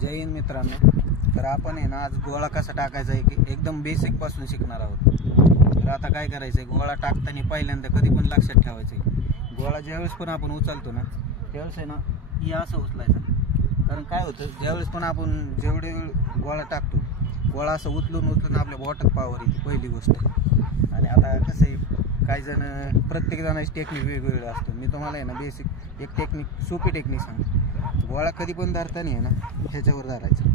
जय हिंद मित्रांनो. तर आपण आहे ना आज गोळा कसा टाकायचा आहे एकदम बेसिक पासून शिकणार आहोत. तर आता काय करायचं, गोळा टाकताना पहिल्यांदा कधी पण लक्षात ठेवायचं, गोळा ज्यावेळेस पण आपण उचलतो ना त्यावेळेस आहे ना ही असं उचलायचं. कारण काय होतं, ज्यावेळेस पण आपण जेवढे वेळ गोळा टाकतो, गोळा असं उचलून आपल्या बोटात पावर येते पहिली गोष्ट. आणि आता कसं आहे, काही जण प्रत्येक जणाची टेक्निक वेगवेगळी असतो. मी तुम्हाला आहे ना बेसिक एक टेक्निक, सोपी टेक्निक सांगतो. गोळा कधी पण धरताना आहे ना ह्याच्यावर धरायचं.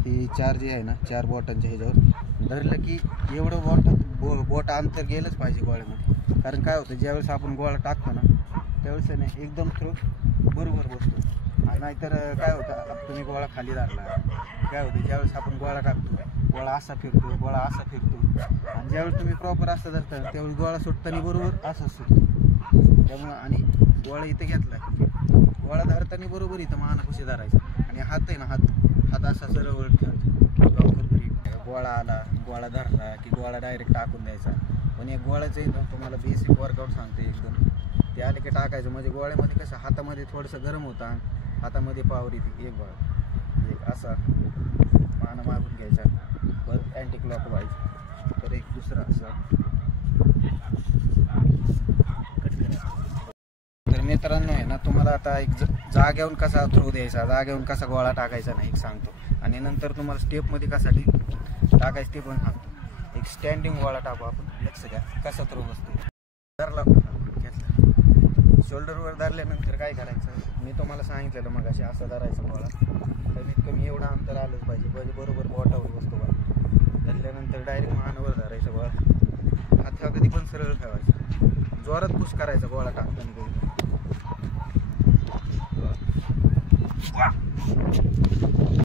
ही चार जे आहे ना, चार बोटांच्या ह्याच्यावर धरलं की एवढं बोट अंतर गेलंच पाहिजे गोळ्यामध्ये. कारण काय होतं, ज्यावेळेस आपण गोळा टाकतो ना त्यावेळेस ना एकदम थ्रो बरोबर बसतो. नाहीतर काय होतं, तुम्ही गोळा खाली धरला, काय होतं ज्यावेळेस आपण गोळा टाकतो गोळा असा फिरतो, गोळा असा फिरतो. आणि ज्यावेळेस तुम्ही प्रॉपर असं धरता त्यावेळेस गोळा सुटताना बरोबर असंच सुटतो. त्यामुळं आणि गोळा इथे घेतला, गोळा धरताना बरोबर इथं मानापाशी धरायचा. आणि हात आहे ना, हात असा सरळ ठेवायचा. गोळा आला, गोळा धरला की गोळा डायरेक्ट टाकून द्यायचा. पण एक गोळ्याचं इथं तुम्हाला बेसिक वर्कआउट सांगते एकदम. ते आले की टाकायचं, म्हणजे गोळ्यामध्ये कसं हातामध्ये थोडंसं गरम होतं, हातामध्ये पावर येते. एक गोळा एक असा माना मागून घ्यायचा, परत अँटी क्लॉकवाईज, तर एक दुसरा असा. तर मित्रांनो आहे ना, तुम्हाला आता एक जागेवरून कसा थ्रो द्यायचा, जागेवरून कसा गोळा टाकायचा नाही एक सांगतो. आणि नंतर तुम्हाला स्टेपमध्ये कसा टाकायचं ते पण सांगतो. एक स्टँडिंग गोळा टाकू आपण, लक्ष द्या कसा थ्रो बसतो. धरला, शोल्डरवर धरल्यानंतर काय करायचं, मी तुम्हाला सांगितलेलं मग अशी असं धरायचं गोळा. कमीत कमी एवढं अंतर आलंच पाहिजे, म्हणजे बरोबर बोटावर बसतो गोळा. धरल्यानंतर डायरेक्ट मानावर धरायचं गोळा. हात कधी पण सरळ ठेवायचा, जोरात पुश करायचा गोळा टाकताना कधी.